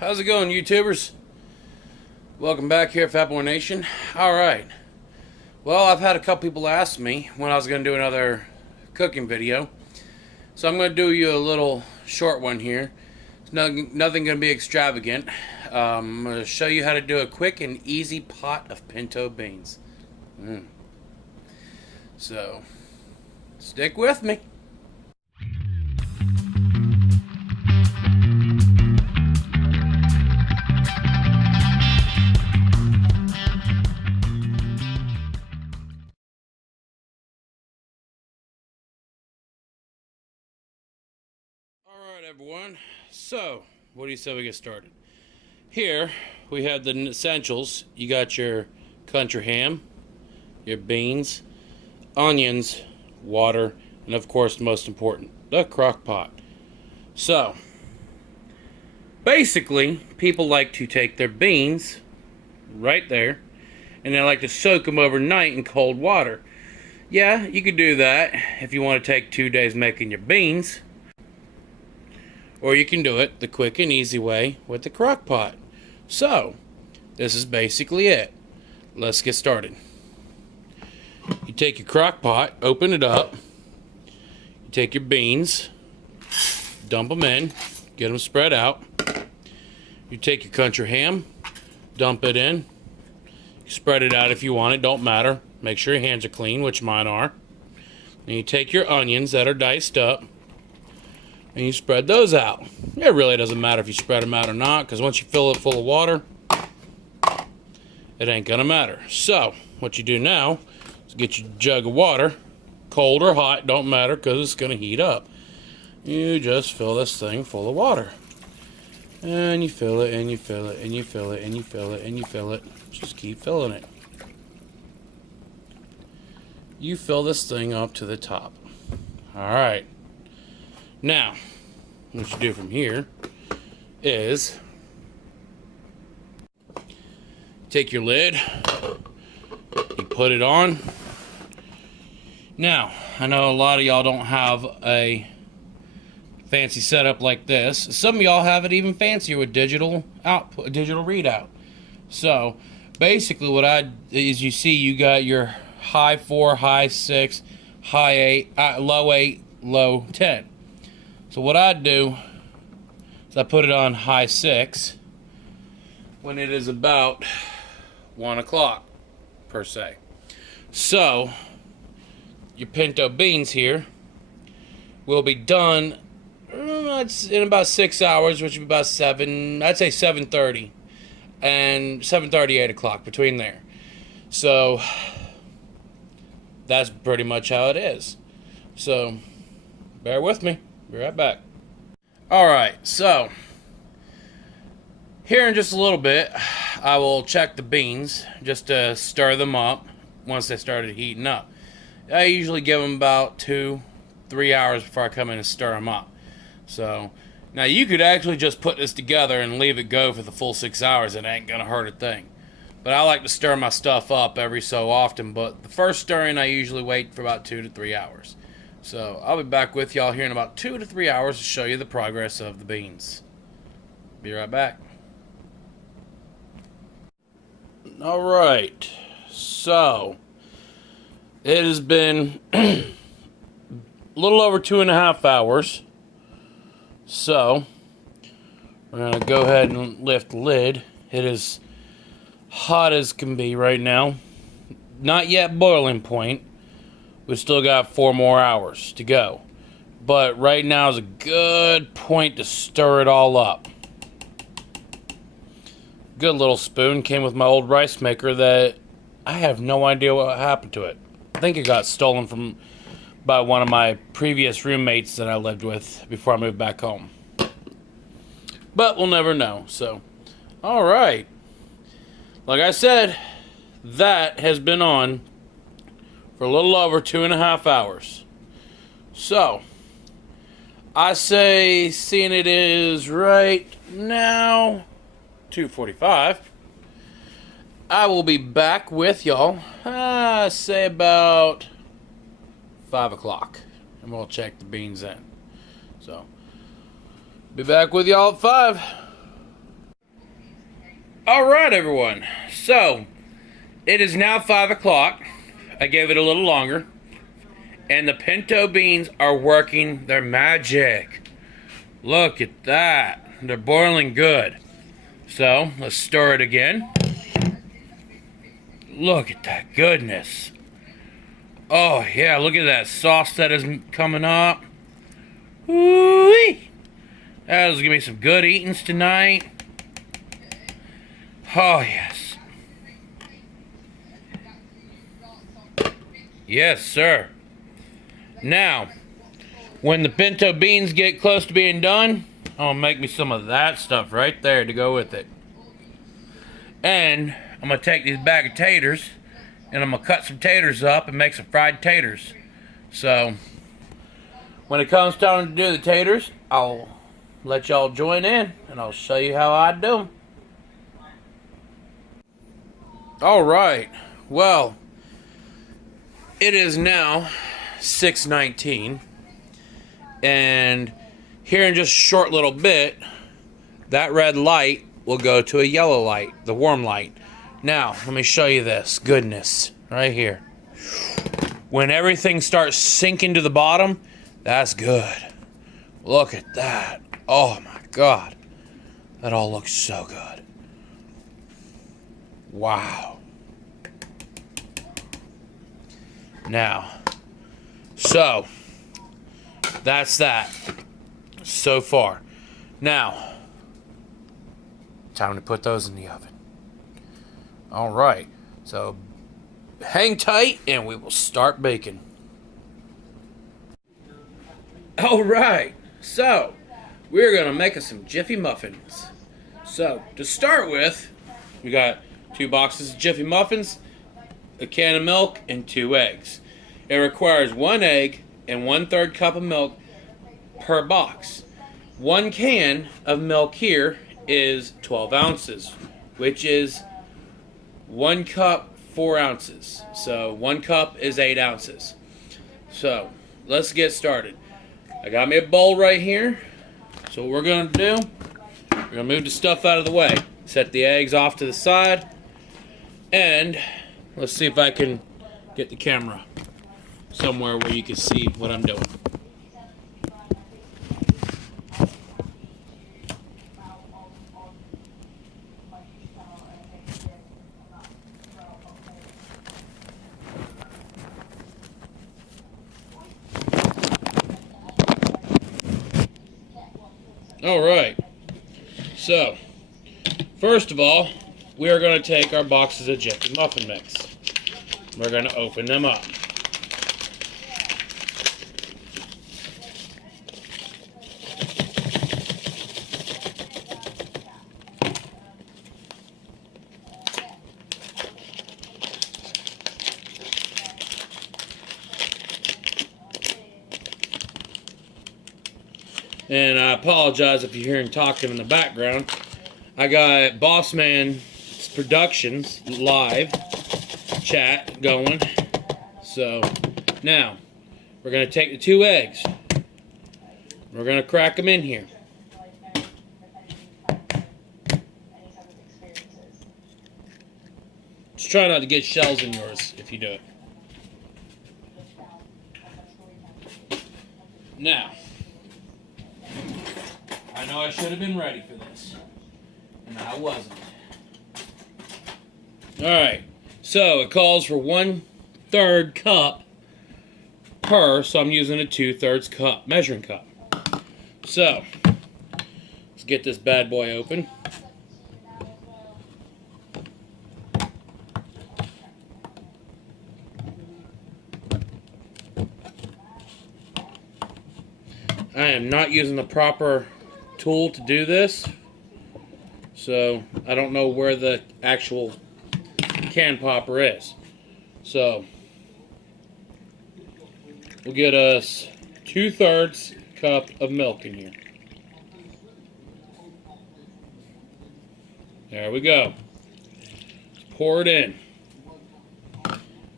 How's it going, YouTubers? Welcome back here at Fat Boy Nation. Alright. Well, I've had a couple people ask me when I was going to do another cooking video. So I'm going to do you a little short one here. It's nothing going to be extravagant. I'm going to show you how to do a quick and easy pot of pinto beans. So, stick with me. Alright everyone, so what do you say we get started? Here we have the essentials. You got your country ham, your beans, onions, water, and of course the most important, the crock pot. So basically people like to take their beans right there and they like to soak them overnight in cold water. Yeah, you could do that if you want to take 2 days making your beans. Or you can do it the quick and easy way with the crock pot. So, this is basically it. Let's get started. You take your crock pot, open it up. You take your beans, dump them in, get them spread out. You take your country ham, dump it in. Spread it out if you want, it don't matter. Make sure your hands are clean, which mine are. And you take your onions that are diced up, and you spread those out. It really doesn't matter if you spread them out or not, because once you fill it full of water, it ain't gonna matter. So, what you do now is get your jug of water, cold or hot, don't matter, because it's gonna heat up. You just fill this thing full of water. And you fill it, and you fill it, and you fill it, and you fill it, and you fill it. Just keep filling it. You fill this thing up to the top. Alright. Now, what you do from here is take your lid, you put it on. Now, I know a lot of y'all don't have a fancy setup like this. Some of y'all have it even fancier with digital output, digital readout. So, basically what is you see you got your high 4, high 6, high 8, low 8, low 10. So what I do is I put it on high 6 when it is about 1 o'clock per se. So your pinto beans here will be done in about 6 hours, which would be about 7, I'd say 7:30 and 7:30, 8 o'clock, between there. So that's pretty much how it is. So bear with me. Be right back. Alright, so here in just a little bit I will check the beans just to stir them up once they started heating up. I usually give them about 2-3 hours before I come in and stir them up. So now you could actually just put this together and leave it go for the full 6 hours. It ain't gonna hurt a thing. But I like to stir my stuff up every so often, but the first stirring I usually wait for about 2 to 3 hours. So I'll be back with y'all here in about 2 to 3 hours to show you the progress of the beans. Be right back. Alright, so it has been a little over 2.5 hours. So we're going to go ahead and lift the lid. It is hot as can be right now. Not yet boiling point. We still got 4 more hours to go. But right now is a good point to stir it all up. Good little spoon. Came with my old rice maker that I have no idea what happened to it. I think it got stolen from by one of my previous roommates that I lived with before I moved back home. But we'll never know. So, alright. Like I said, that has been on for a little over 2.5 hours. So, I say, seeing it is right now 2:45, I will be back with y'all, say about 5 o'clock, and we'll check the beans in. So, be back with y'all at 5. Alright, everyone. So, it is now 5 o'clock. I gave it a little longer. And the pinto beans are working their magic. Look at that. They're boiling good. So, let's stir it again. Look at that goodness. Oh, yeah, look at that sauce that is coming up. Woo-wee. That is going to be some good eatings tonight. Oh, yes. Yes, sir. Now, when the pinto beans get close to being done, I'm going to make me some of that stuff right there to go with it. And I'm going to take these bag of taters, and I'm going to cut some taters up and make some fried taters. So, when it comes time to do the taters, I'll let y'all join in, and I'll show you how I do them. Alright, well, it is now 6:19, and here in just a short little bit, that red light will go to a yellow light, the warm light. Now, let me show you this goodness right here. When everything starts sinking to the bottom, that's good. Look at that. Oh my God. That all looks so good. Wow. Now, so, that's that so far. Now, time to put those in the oven. Alright, so hang tight and we will start baking. Alright, so we're going to make us some Jiffy muffins. So, to start with, we got 2 boxes of Jiffy muffins, a can of milk, and 2 eggs. It requires 1 egg and 1/3 cup of milk per box. 1 can of milk here is 12 ounces, which is 1 cup 4 ounces. So 1 cup is 8 ounces. So let's get started. I got me a bowl right here. So what we're going to do, we're going to move the stuff out of the way. Set the eggs off to the side. And let's see if I can get the camera somewhere where you can see what I'm doing. Alright, so first of all, we are going to take our boxes of Jiffy muffin mix. We're going to open them up. And I apologize if you're hearing talking in the background. I got Bossman Productions live chat going. So now we're going to take the 2 eggs. We're going to crack them in here. Just try not to get shells in yours if you do it. Now, I know I should have been ready for this, and I wasn't. Alright, so it calls for 1/3 cup per, so I'm using a 2/3 cup, measuring cup. So, let's get this bad boy open. I am not using the proper tool to do this, so I don't know where the actual can popper is. So we'll get us 2/3 cup of milk in here. There we go. Let's pour it in.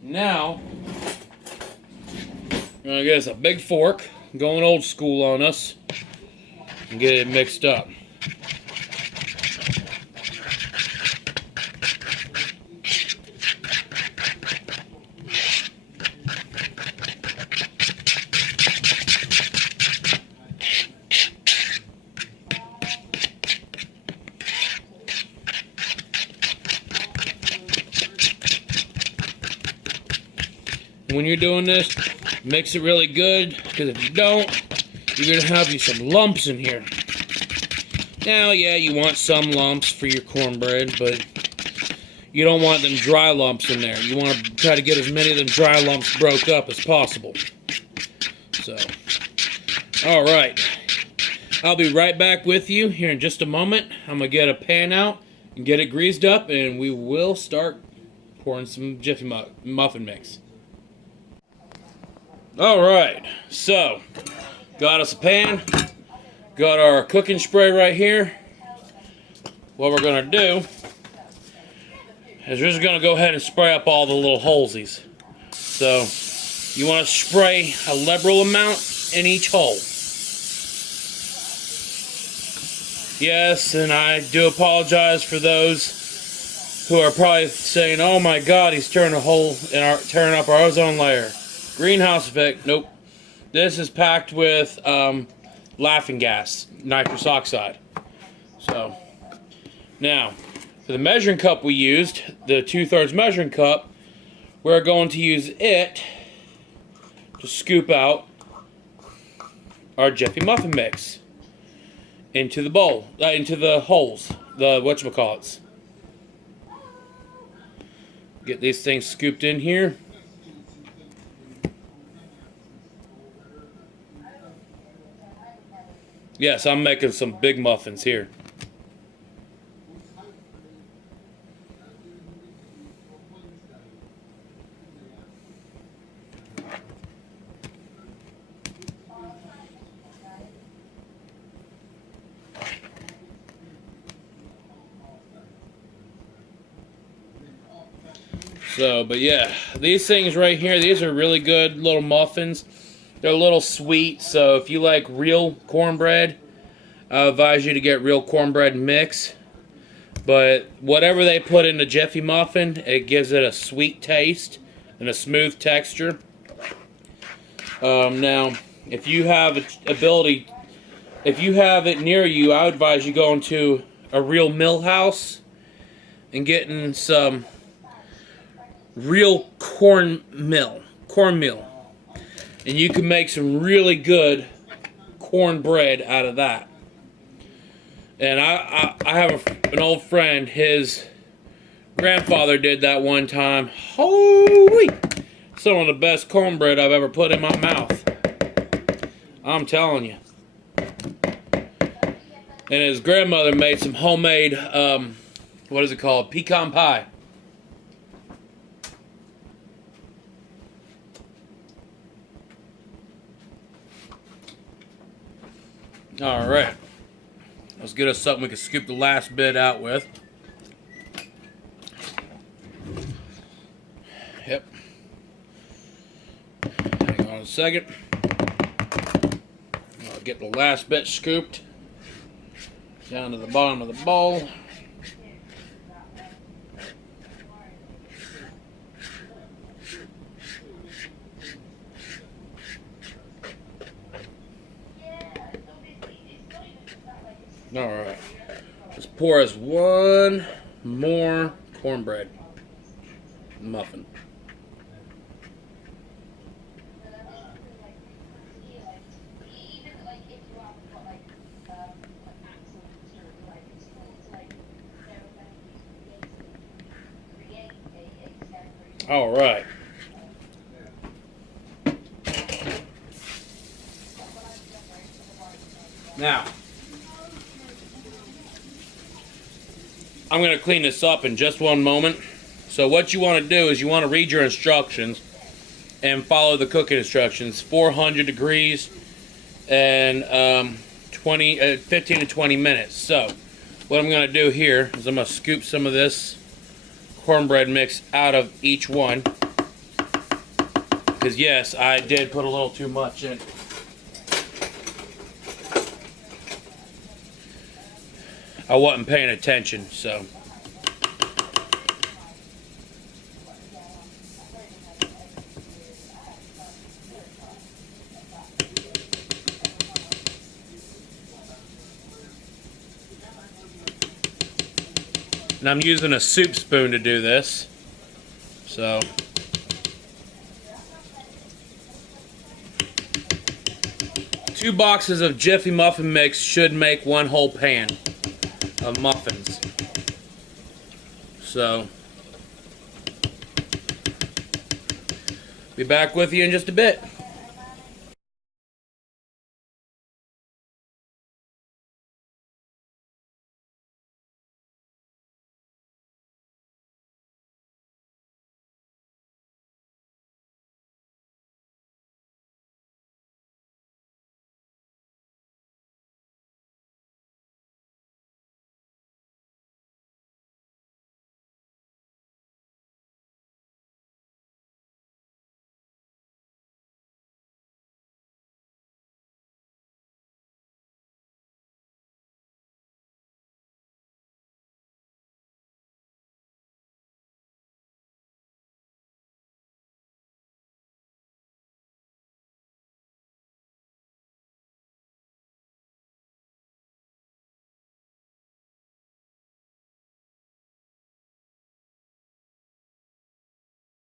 Now we're gonna get us a big fork, going old school on us, and get it mixed up. when you're doing this, mix it really good, because if you don't, you're going to have some lumps in here. Now, yeah, you want some lumps for your cornbread, but you don't want them dry lumps in there. You want to try to get as many of them dry lumps broke up as possible. So, alright. I'll be right back with you here in just a moment. I'm going to get a pan out and get it greased up, and we will start pouring some Jiffy muffin mix. Alright, so, got us a pan, got our cooking spray right here. What we're going to do is we're just going to go ahead and spray up all the little holesies. So, you want to spray a liberal amount in each hole. Yes, and I do apologize for those who are probably saying, "Oh my God, he's tearing a hole in tearing up our ozone layer." Greenhouse effect. Nope. This is packed with laughing gas, nitrous oxide. So now, for the measuring cup we used, the 2/3 measuring cup, we're going to use it to scoop out our Jiffy muffin mix into the bowl, into the holes, the whatchamacallits. Get these things scooped in here. Yes, I'm making some big muffins here. So, but yeah, these things right here, these are really good little muffins. They're a little sweet, so if you like real cornbread, I advise you to get real cornbread mix. But whatever they put in the Jiffy muffin, it gives it a sweet taste and a smooth texture. Now, if you have if you have it near you, I would advise you going to a real mill house and getting some real cornmeal, and you can make some really good cornbread out of that. And I have an old friend, his grandfather did that one time. Holy! Some of the best cornbread I've ever put in my mouth. I'm telling you. And his grandmother made some homemade, what is it called? Pecan pie. Alright, let's get us something we can scoop the last bit out with. Yep. Hang on a second. I'll get the last bit scooped down to the bottom of the bowl. Alright, let's pour us one more cornbread muffin. Alright. Now, I'm going to clean this up in just one moment. So what you want to do is you want to read your instructions and follow the cooking instructions. 400 degrees and 15 to 20 minutes. So what I'm going to do here is I'm going to scoop some of this cornbread mix out of each one. Because yes, I did put a little too much in. I wasn't paying attention, so. And I'm using a soup spoon to do this. So. 2 boxes of Jiffy muffin mix should make 1 whole pan of muffins. So, be back with you in just a bit.